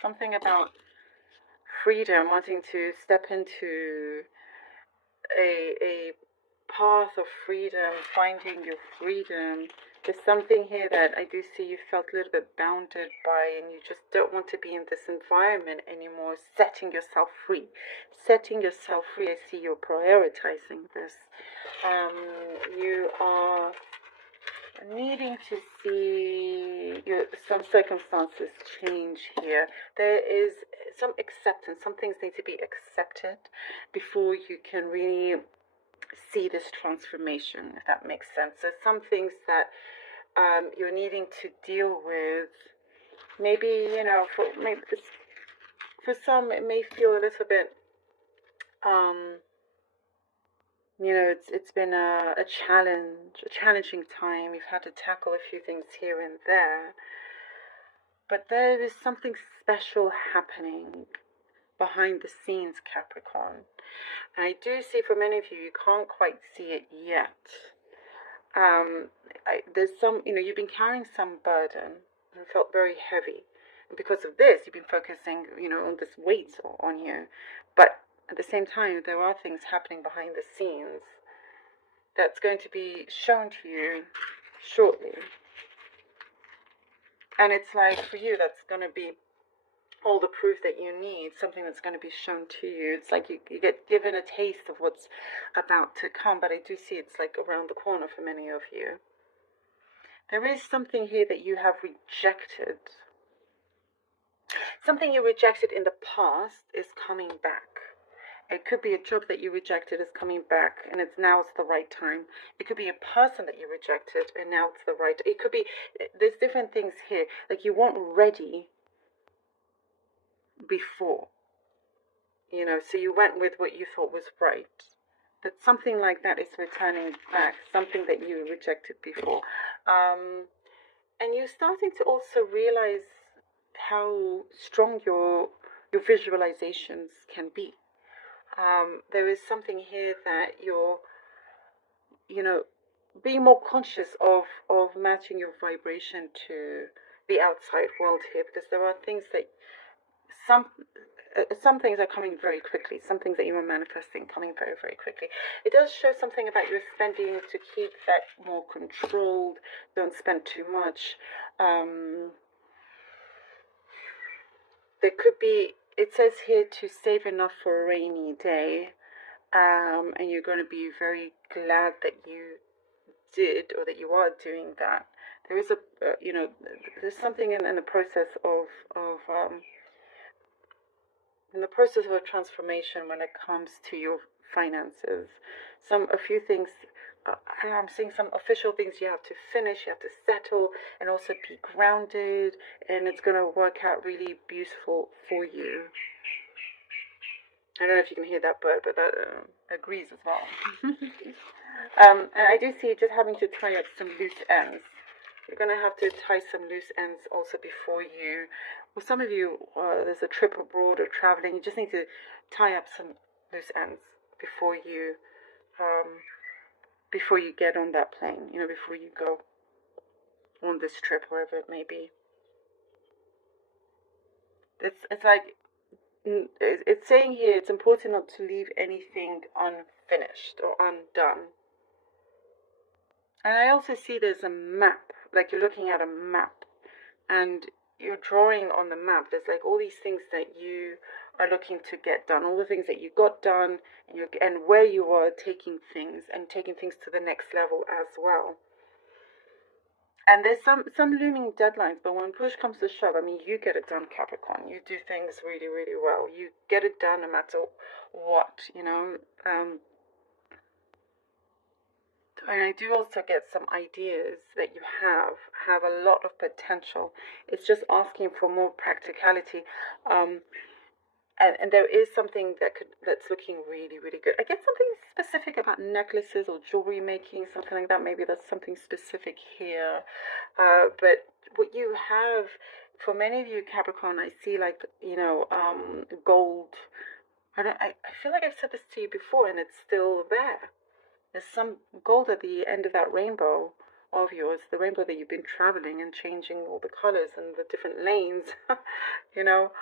Something about freedom, wanting to step into a path of freedom, finding your freedom. There's something here that I do see you felt a little bit bounded by, and you just don't want to be in this environment anymore. Setting yourself free. Setting yourself free. I see you're prioritizing this. You are needing to see some circumstances change here. There is some acceptance. Some things need to be accepted before you can really see this transformation, if that makes sense. There's some things that you're needing to deal with. Maybe, for some it may feel a little bit, it's been a challenging time. You've had to tackle a few things here and there. But there is something special happening behind the scenes, Capricorn. And I do see for many of you, you can't quite see it yet. There's some, you've been carrying some burden and felt very heavy. And because of this, you've been focusing, on this weight on you. But at the same time, there are things happening behind the scenes that's going to be shown to you shortly. And it's like, for you, that's going to be all the proof that you need, something that's going to be shown to you. It's like you get given a taste of what's about to come, but I do see it's like around the corner for many of you. There is something here that you have rejected. Something you rejected in the past is coming back. It could be a job that you rejected is coming back, and now it's the right time. It could be a person that you rejected, and now it's the right. It could be, there's different things here. Like you weren't ready before, so you went with what you thought was right. But something like that is returning back, something that you rejected before. And you're starting to also realize how strong your visualizations can be. There is something here that you're, being more conscious of matching your vibration to the outside world here, because there are things that some things are coming very quickly. Some things that you are manifesting coming very, very quickly. It does show something about your spending to keep that more controlled. Don't spend too much. There could be, it says here to save enough for a rainy day. And you're going to be very glad that you did, or that you are doing that. There is there's something in the process of in the process of a transformation when it comes to your finances. A few things, I'm seeing some official things you have to finish, you have to settle, and also be grounded, and it's going to work out really beautiful for you. I don't know if you can hear that bird, but that agrees as well. And I do see you just having to tie up some loose ends. You're going to have to tie some loose ends also before you. Well, some of you, there's a trip abroad or traveling. You just need to tie up some loose ends before you get on that plane. Before you go on this trip, wherever it may be. It's like, it's saying here, it's important not to leave anything unfinished or undone. And I also see there's a map, like you're looking at a map, and you're drawing on the map. There's like all these things that you are looking to get done, all the things that you got done, and where you are taking things to the next level as well. And there's some looming deadlines, but when push comes to shove, you get it done, Capricorn. You do things really, really well. You get it done no matter what, And I do also get some ideas that you have a lot of potential. It's just asking for more practicality. And there is something that's looking really, really good. I get something specific about necklaces or jewelry making, something like that. Maybe that's something specific here. But what you have, for many of you, Capricorn, I see gold. I feel like I've said this to you before, and it's still there. There's some gold at the end of that rainbow, of yours, the rainbow that you've been traveling and changing all the colors and the different lanes, you know,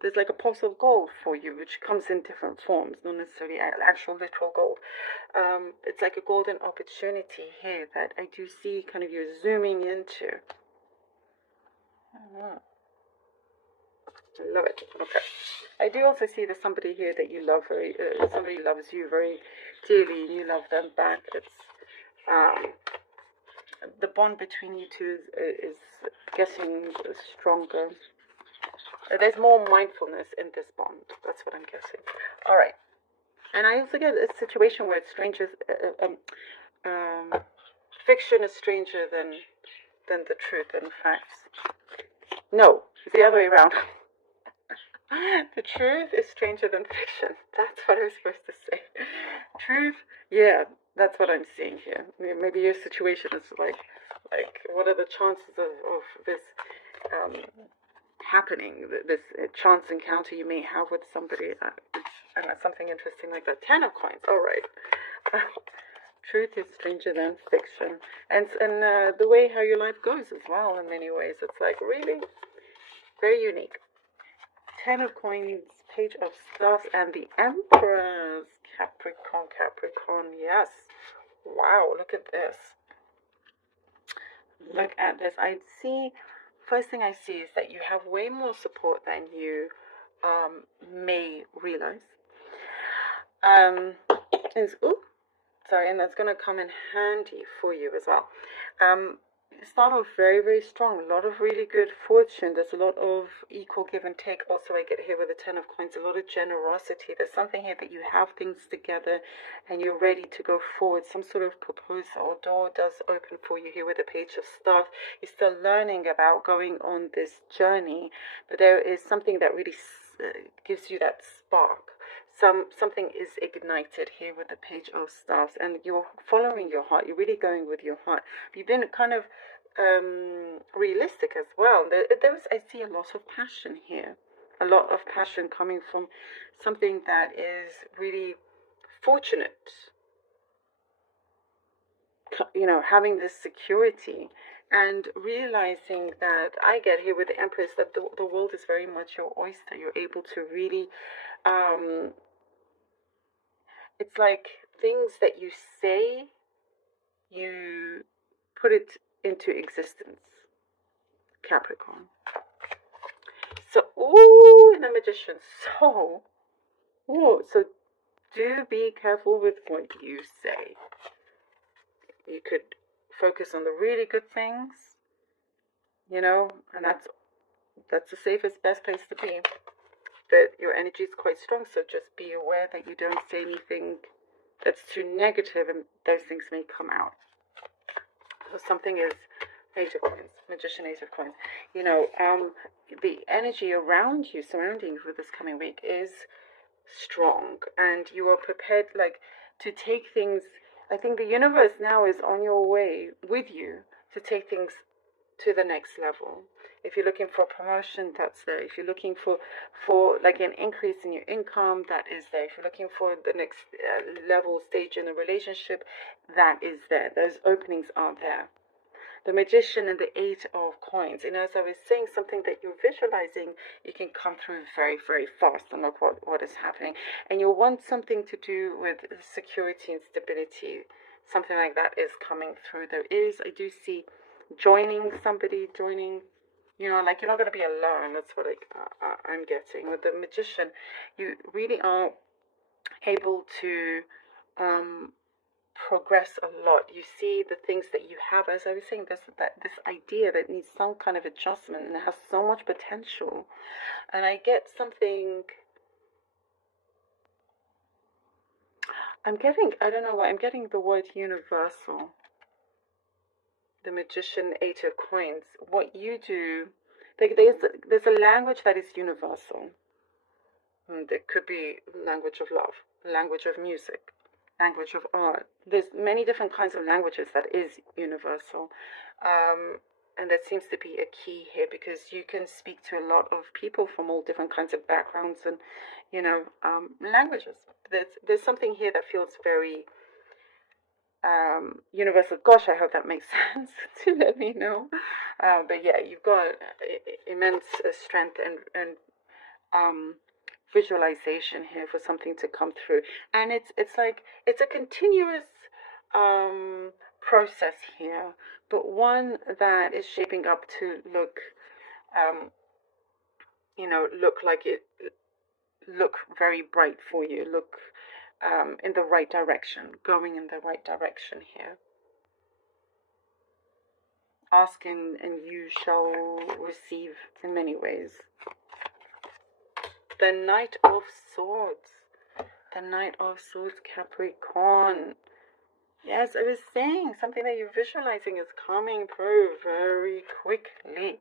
there's like a pot of gold for you, which comes in different forms, not necessarily actual literal gold. It's like a golden opportunity here that I do see kind of you're zooming into. I love it. Okay. I do also see there's somebody here that you love very, somebody loves you very dearly and you love them back. It's, the bond between you two is getting stronger. There's more mindfulness in this bond. That's what I'm guessing. All right. And I also get a situation where it's strangers, fiction is stranger than the truth and facts. No, it's the other way around. The truth is stranger than fiction. That's what I was supposed to say. Truth, yeah, that's what I'm seeing here. Maybe your situation is like what are the chances of this happening? This chance encounter you may have with somebody. I don't know, something interesting like that. 10 of coins. All right. Truth is stranger than fiction, and the way how your life goes as well. In many ways, it's like really very unique. 10 of coins, page of staffs, and the Empress. Capricorn, yes. Wow, look at this. Look at this. I see, first thing I see is that you have way more support than you may realize. And that's going to come in handy for you as well. Start off very, very strong. A lot of really good fortune. There's a lot of equal give and take. Also, I get here with the 10 of coins, a lot of generosity. There's something here that you have things together and you're ready to go forward. Some sort of proposal or door does open for you here with the page of staff. You're still learning about going on this journey, but there is something that really gives you that spark. Something is ignited here with the page of staffs, and you're following your heart. You're really going with your heart. You've been kind of realistic as well. I see a lot of passion here, a lot of passion coming from something that is really fortunate. You know, having this security and realizing that I get here with the Empress that the world is very much your oyster. You're able to really it's like things that you say, you put it into existence. Capricorn. So, the Magician. So do be careful with what you say. You could focus on the really good things, you know, and that's the safest, best place to be. But your energy is quite strong, so just be aware that you don't say anything that's too negative, and those things may come out. So something is Eight of Coins, Magician, Eight of Coins. You know, the energy around you, surrounding you for this coming week is strong, and you are prepared, like, to take things. I think the universe now is on your way with you to take things to the next level. If you're looking for promotion, that's there. If you're looking for like an increase in your income, that is there. If you're looking for the next level, stage in a relationship, that is there. Those openings are there. The Magician and the Eight of Coins. You know, as I was saying, something that you're visualizing, you can come through very, very fast and look what is happening. And you'll want something to do with security and stability. Something like that is coming through. I do see joining, you know, like you're not going to be alone. That's what I'm getting. With the Magician, you really are able to progress a lot. You see the things that you have, as I was saying, this idea that needs some kind of adjustment, and it has so much potential. And I get something, I don't know why, I'm getting the word universal. The Magician, Eight of Coins. What you do, there's a language that is universal. There could be language of love, language of music, language of art. There's many different kinds of languages that is universal. And that seems to be a key here, because you can speak to a lot of people from all different kinds of backgrounds and, you know, languages. There's something here that feels very universal. Gosh, I hope that makes sense to let me know. But yeah, you've got immense strength and visualization here for something to come through, and it's like it's a continuous process here, but one that is shaping up to look, um, look like it look very bright for you. Look in the right direction, going in the right direction here. Ask and you shall receive in many ways. The Knight of Swords. The Knight of Swords, Capricorn. Yes, I was saying something that you're visualizing is coming through very quickly.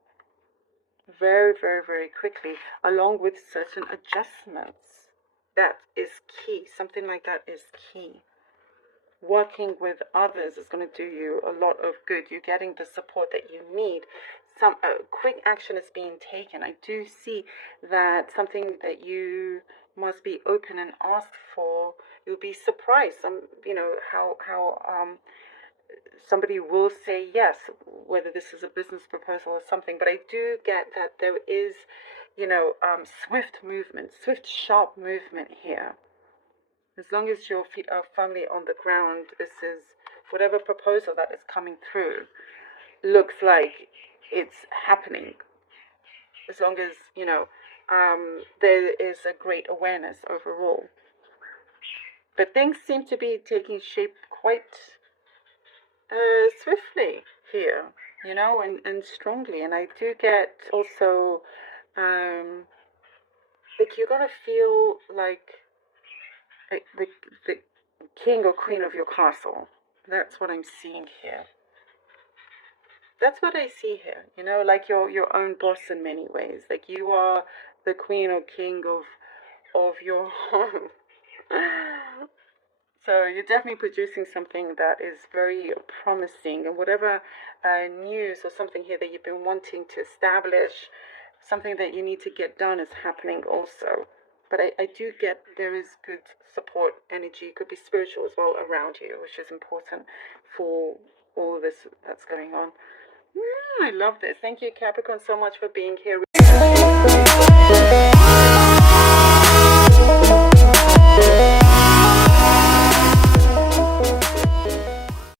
Very, very, very quickly, along with certain adjustments. That is key. Something like that is key. Working with others is going to do you a lot of good. You're getting the support that you need. Some quick action is being taken. I do see that something that you must be open and ask for. You'll be surprised. How somebody will say yes, whether this is a business proposal or something. But I do get that there is, swift movement, swift, sharp movement here. As long as your feet are firmly on the ground, this is whatever proposal that is coming through looks like it's happening. As long as, there is a great awareness overall. But things seem to be taking shape quite swiftly here, and strongly. And I do get also, like you're going to feel like the king or queen of your castle. That's what I'm seeing here. That's what I see here, like your own boss in many ways. Like you are the queen or king of your home. So you're definitely producing something that is very promising, and whatever news or something here that you've been wanting to establish, something that you need to get done is happening also. But I do get there is good support energy. It could be spiritual as well around you, which is important for all of this that's going on. I love this. Thank you, Capricorn, so much for being here.